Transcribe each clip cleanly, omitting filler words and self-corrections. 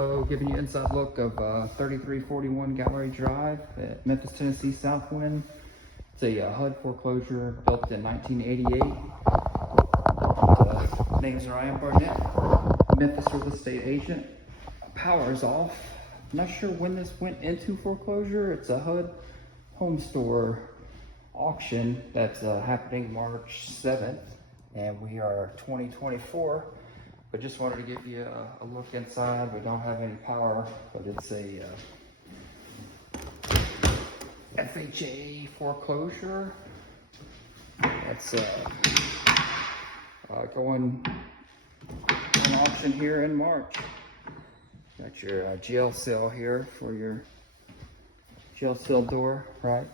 Hello, giving you inside look of 3341 Gallery Drive at Memphis, Tennessee, Southwind. It's a HUD foreclosure built in 1988. Names are Ryan Barnett, Memphis real estate agent. Power is off. I'm not sure when this went into foreclosure. It's a HUD home store auction that's happening March 7th, and we are 2024. But just wanted to give you a look inside. We don't have any power, but it's a FHA foreclosure. That's going on auction here in March. Got your jail cell here for your jail cell door, right?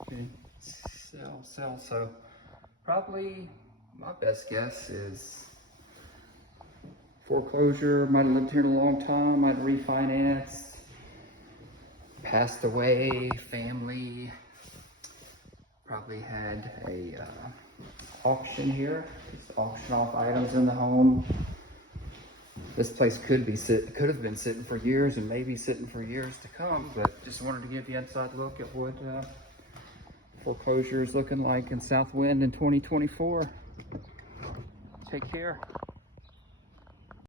Okay. Sell. So probably my best guess is foreclosure. Might have lived here a long time, might have refinanced, passed away, family, probably had a auction here, just auction off items in the home. This place could have been sitting for years and maybe sitting for years to come, but just wanted to give you an inside look at what foreclosure is looking like in Southwind in 2024. Take care.